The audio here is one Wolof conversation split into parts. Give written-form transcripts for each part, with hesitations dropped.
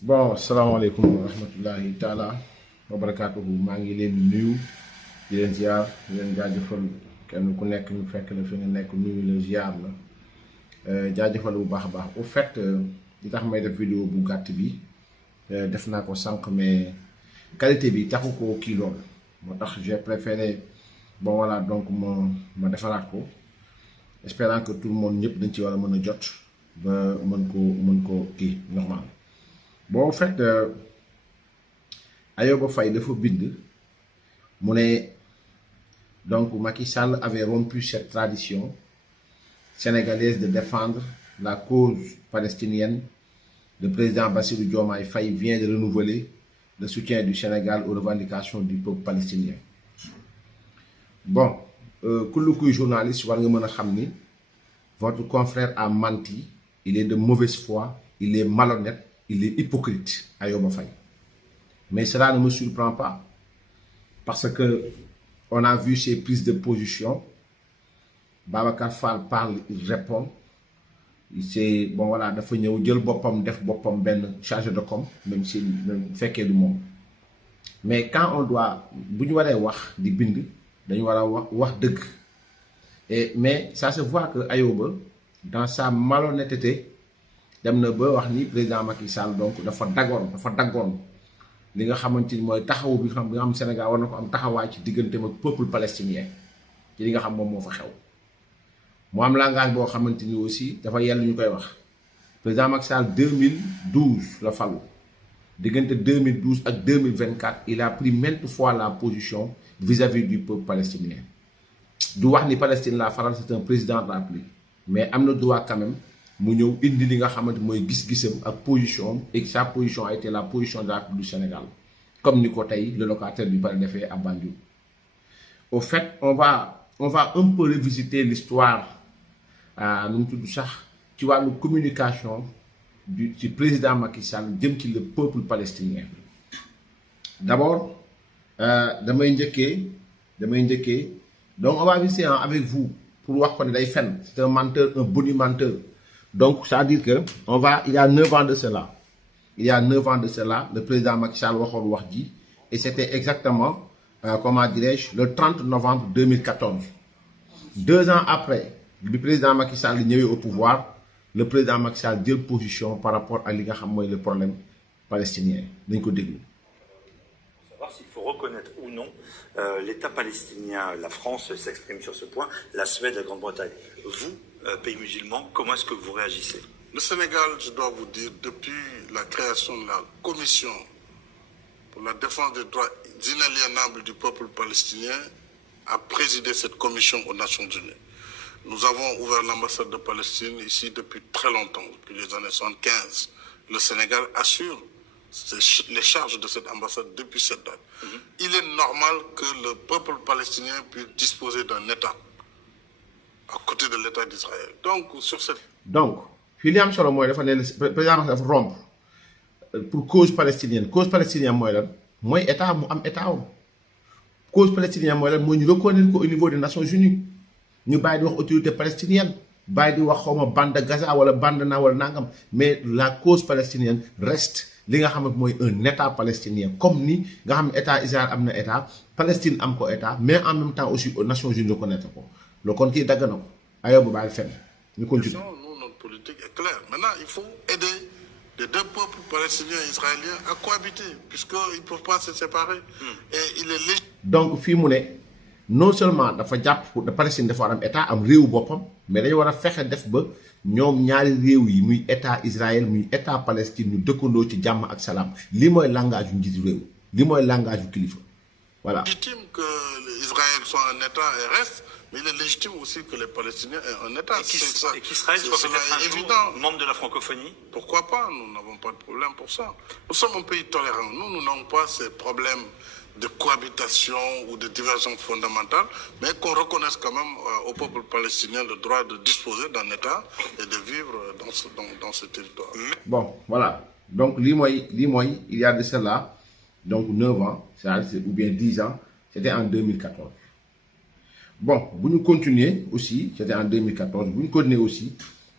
Bon, salaamaaleykum wa rahmatullahi taala wa barakaatuhu maa ngi leen di nuyu di leen ziar di leen jaajëfal kenn ku nekk ñu fekk la fi nga nekk nuyu la ziar la jaajëfal bu baax a baax. Au fait li tax may def vidéo bu gàtt bi def naa ko sànq mais qualité bi taxu ko kii lool moo tax j'ai préféré bon voilà donc ma defaraat ko espérant que tout le monde ñëpp dañ ci war a mën a jot ba mën ko kii normal. Bon, en fait, Ayoba Faye dafa bind mu ne donc Macky Sall avait rompu cette tradition sénégalaise de défendre la cause palestinienne. Le président Bassirou Diomaye Faye vient de renouveler le soutien du Sénégal aux revendications du peuple palestinien. Bon, kullu kuy journaliste war nga mën a xam ni votre confrère a menti, il est de mauvaise foi, il est malhonnête. Il est hypocrite, Ayoba Faye. Mais cela ne me surprend pas. Parce que on a vu ses prises de position. Babacar Fall parle, il répond. C'est, bon voilà, dafa ñëw jël boppam def boppam benn chargé de com, même si fekkee du moom. Mais quand on doit, bu ñu waree wax di bind, dañu war a wax dëgg. Mais ça se voit que Ayoba, dans sa malhonnêteté, dem na ba wax ni président Macky Sall donc dafa daggoon li nga xamante ni mooy taxaw bi nga xam Sénégal war na ko am taxawaay ci digganteem ak peuple palestinien ci li nga xam moom moo fa xew. mu am langage boo xamante ni aussi dafa yell ñu koy wax président Macky Sall 2012 la falu diggante 2012 ak 2024 il a pris maintes fois la position vis-à-vis du peuple palestinien. Du wax ni Palestine la faral, c'est un président de la République mais am na droit quand même mu ñëw indi li nga xamante mooy gis-gisam ak position et sa position a été la position de la République du Sénégal comme ni ko tey le locataire bi bari defee à Banjul. Au fait on va un peu revisiter l'histoire nu mu tudd sax ci wàllu communication du président Macky Sall jëm ci le peuple palestinien. D'abord damay njëkkee donc on va visiter avec vous pour wax ko ne day fen, c'est un menteur, un bonimenteur. Donc, ça veut dire que il y a 9 ans de cela, le président Macky Sall waxoon wax ji et c'était exactement, comment dirais-je, le 30 novembre 2014. 2 ans après, le président Macky Sall ñëwee au pouvoir, le président Macky Sall jël position par rapport à li nga xam mooy le problème palestinien. Dañ ko déglu. Savoir s'il faut reconnaître ou non l'État palestinien. La France s'exprime sur ce point, la Suède, la Grande-Bretagne. Vous, pays musulman, comment est-ce que vous réagissez? Le Sénégal, je dois vous dire, depuis la création de la commission pour la défense des droits inaliénables du peuple palestinien, a présidé cette commission aux Nations Unies. Nous avons ouvert l'ambassade de Palestine ici depuis très longtemps, depuis les années 75. Le Sénégal assure les charges de cette ambassade depuis cette date. Il est normal que le peuple palestinien puisse disposer d'un État à côté de l'État d'Israël. Donc, sur cette... Donc, fii li am solo mooy dafa ne le président dafa rompre pour cause palestinienne mooy lan mooy état mu am état am cause palestinienne mooy lan mooy ñu reconnaître ko au niveau des Nations Unies ñu bàyyi di wax autorité palestinienne bàyyi di wax xawma bande Gaza wala bande na wala nangam mais la cause palestinienne reste li nga xam ne mooy un état palestinien comme ni nga xam ne état Israël am na état Palestine am ko état mais en même temps aussi aux Nations Unies reconnaître ko. Le compte est d'accord. Ayoba Baye Fen. Nous continuons. Nous, notre politique est claire. Maintenant, il faut aider les deux peuples palestiniens et israéliens à cohabiter, puisqu'ils ne peuvent pas se séparer. Et il est légitime. Donc, non seulement dafa jàpp pour Palestine dafa war am état am réew boppam mais dañu war a fexe def ba ñoom ñaari réew yi muy état Israël muy état Palestine ñu dëkkandoo ci jàmm ak salaam li mooy langage yu njiitu réew li mooy langage yu kilifa voilà. Légitime que Israël soit un état et reste, mais il est légitime aussi que les Palestiniens aient un état. Et qu'Israël soit peut-être un jour membre de la francophonie. Pourquoi pas? Nous n'avons pas de problème pour ça. Nous sommes un pays tolérant. Nous n'avons pas ces problèmes de cohabitation ou de divergence fondamentale, mais qu'on reconnaisse quand même au peuple palestinien le droit de disposer d'un État et de vivre dans ce territoire. Bon, voilà. Donc, il y a de cela, donc 9 ans, ou bien 10 ans, c'était en 2014. Bon, vous nous continuez aussi, c'était en 2014, vous nous continuez aussi,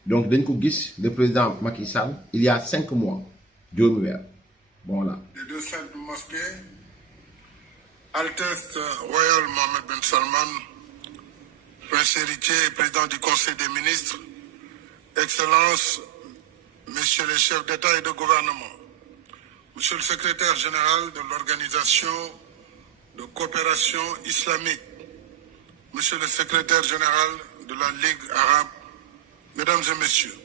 donc d'un coup, le président Macky Sall, il y a 5 mois, juróomi weer bon là. des deux saintes mosquées, Altesse Royal Mohamed Ben Salman, prince héritier et président du Conseil des ministres, Excellences, messieurs les chefs d'État et de gouvernement, monsieur le secrétaire général de l'Organisation de coopération islamique, monsieur le secrétaire général de la Ligue arabe, mesdames et messieurs,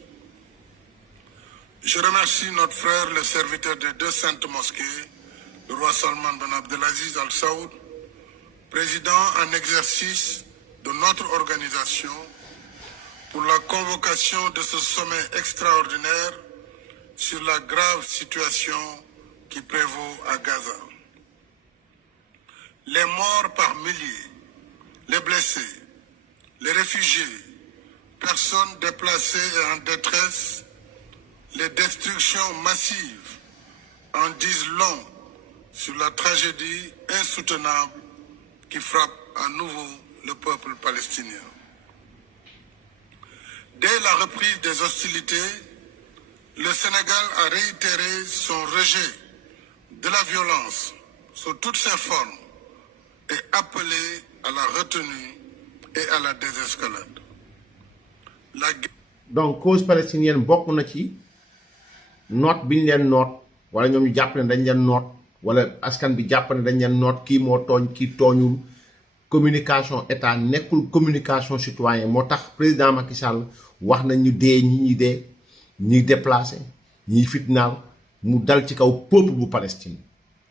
je remercie notre frère, le serviteur des deux saintes mosquées, le roi Salman Ben Abdelaziz Al Saoud, président en exercice de notre organisation, pour la convocation de ce sommet extraordinaire sur la grave situation qui prévaut à Gaza. Les morts par milliers, les blessés, les réfugiés, personnes déplacées et en détresse, les destructions massives en disent long sur la tragédie insoutenable qui frappe à nouveau le peuple palestinien. Dès la reprise des hostilités, le Sénégal a réitéré son rejet de la violence sous toutes ses formes et appelé à la retenue et à la désescalade. Donc cause palestinienne bokk na ci noot bi ñu leen noot wala ñoom ñu jàpp ne dañ leen noot wala askan bi jàpp ne dañ leen noot kii moo tooñ kii tooñul. Communication état nekkul communication citoyen moo tax président Macky Sall wax na ñu dee ñi dee ñi déplacé ñi fitnaal mu dal ci kaw peuple bu Palestine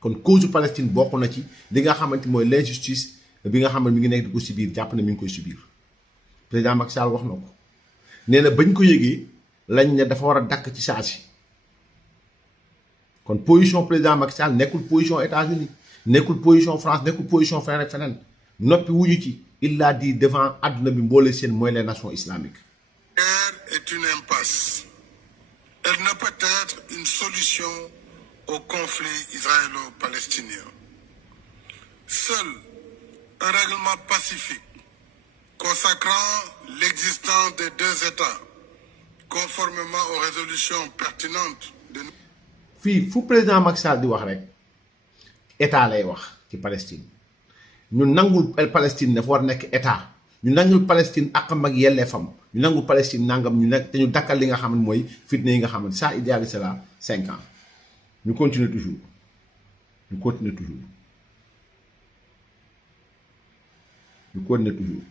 kon cause Palestine bokk na ci li nga xamante mooy l'injustice bi nga xam ne mi ngi nekk di ko subir jàpp ne mi ngi koy subir président Macky Sall wax na ko nee na bañ ko yëgee lañ ne dafa war a dakk ci saa si kon position président Macky Sall nekkul position États-Unis nekkul position France nekkul position feneen ak feneen noppi wuñu ci il l'a dit devant àdduna bi mboole seen mooy les nations islamiques. La guerre est une impasse. Elle ne peut être une solution au conflit israélo-palestinien. Seul un règlement pacifique consacrant l'existence des deux États, conformément aux résolutions pertinentes de... fii fu président Macky Sall di wax rek état lay wax ci Palestine ñu nangul Palestine dafa war nekk état ñu nangul Palestine àqam ak yelleefam ñu nangul Palestine nangam ñu nekk te ñu dakkal li nga xam ne mooy fitna yi nga xam ne ça idéal cela 5 ans ñu continuer toujours ñu continuer toujours ñu continuer toujours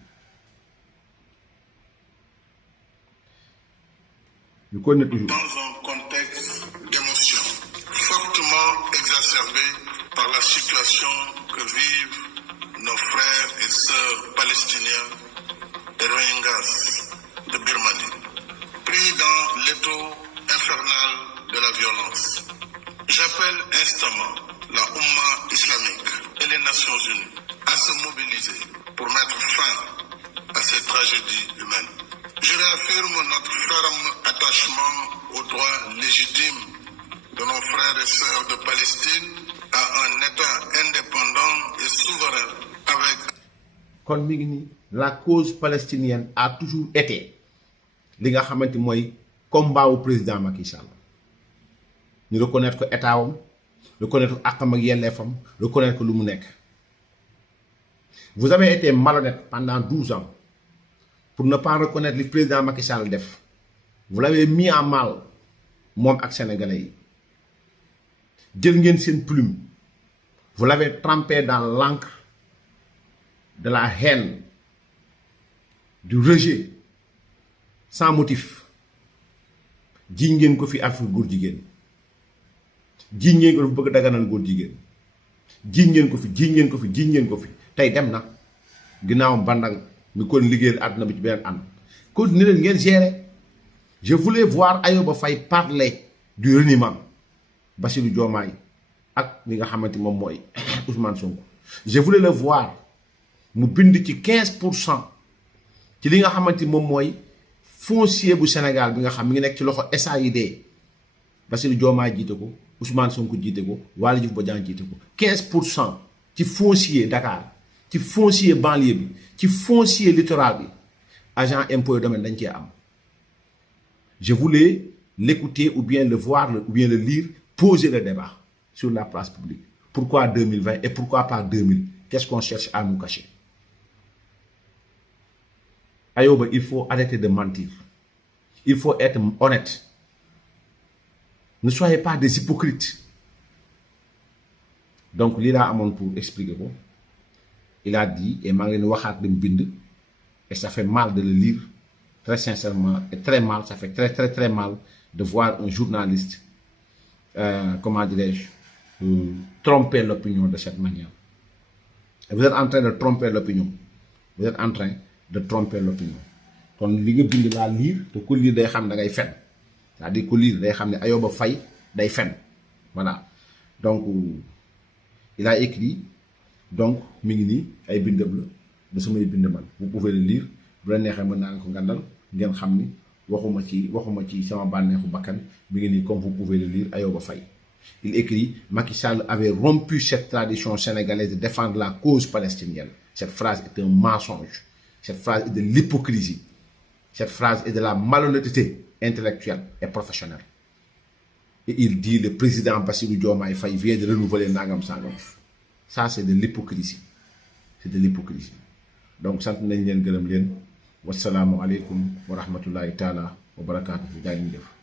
ñu continuer toujours. Dans un contexte d'émotion fortement exacerbé par la situation que vivent nos frères et sœurs palestiniens et Rohingyas de Birmanie, pris dans l'étau infernal de la violence. J'appelle instamment la Oumma islamique et les Nations Unies à se mobiliser pour mettre fin à ces tragédies humaines. Je réaffirme notre ferme attachement aux droits légitimes de nos frères et sœurs de Palestine à un État indépendant et souverain avec... kon mi ngi nii la cause palestinienne a toujours été li nga xamante mooy combat wu président Macky Sall ñu reconnaître ko état wam reconnaître àqam ak yelleefam reconnaître ko lu mu nekk. Vous avez été malhonnête pendant 12 ans pour ne pas reconnaître le président Macky Sall def. Vous l'avez mis en mal moom ak sénégalais yi jël ngeen seen plume vous l'avez trempé dans l'encre de la haine, du rejet sans motif. Jiñ ngeen ko fi affaire góor jigéen jiñ ngeen ko fi bëgg daganal góor jigéen jiñ ngeen ko fi tey dem na ginnaawam bandang mi kon liggéeyal àdduna bi ci beneen an continuer leen ngeen gérer. Je voulais voir Ayoba Faye parler du reniement Bassirou Diomaye ak li nga xamante moom mooy Ousmane Sonko. Je voulais le voir mu bind ci 15% ci li nga xamante moom mooy foncier bu Sénégal bi nga xam mi ngi nekk ci loxo SAID Bassirou Diomaye jiite ko Ousmane Sonko jiite ko Waly Diouf Bodiang jiite ko 15% ci foncier Dakar ci foncier banlieue bi ci foncier littoral bi agent impôt domaine dañ cee am. Je voulais l'écouter ou bien le voir ou bien le lire poser le débat sur la place publique. Pourquoi 2020 et pourquoi pas 2000? Qu'est-ce qu'on cherche à nous cacher? Ayoba, il faut arrêter de mentir. Il faut être honnête. Ne soyez pas des hypocrites. Donc, Lila Amon pour expliquer. Il a dit, et et ça fait mal de le lire, très sincèrement, et très mal, ça fait très mal de voir un journaliste, comment dirais-je, tromper l'opinion de cette manière. Et vous êtes en train de tromper l'opinion. Vous êtes en train de tromper l'opinion. Quand vous la lire, vous lire des gens qui font. C'est-à-dire que vous lire des gens qui Ayoba Faye des font. Voilà. Donc, il a écrit, donc, Mingini, ay bindem la, samay bind man. Vous pouvez le lire. Bu la neexee mën naa ko ngandal ngeen xam ni waxuma ci sama bànneexu bakkan mi ngi nii comme vous pouvez le lire Ayoba Faye. Il écrit Macky Sall avait rompu cette tradition sénégalaise de défendre la cause palestinienne. Cette phrase est un mensonge. Cette phrase est de l'hypocrisie. Cette phrase est de la malhonnêteté intellectuelle et professionnelle. Et il dit le président Bassirou Diomaye Faye vient de renouveler Nangam Sangam. Ça, c'est de l'hypocrisie. C'est de l'hypocrisie. Donc, sant nañ leen gërëm leen. Wassalamu alaikum wa rahmatullahi ta'ala wa barakatuh.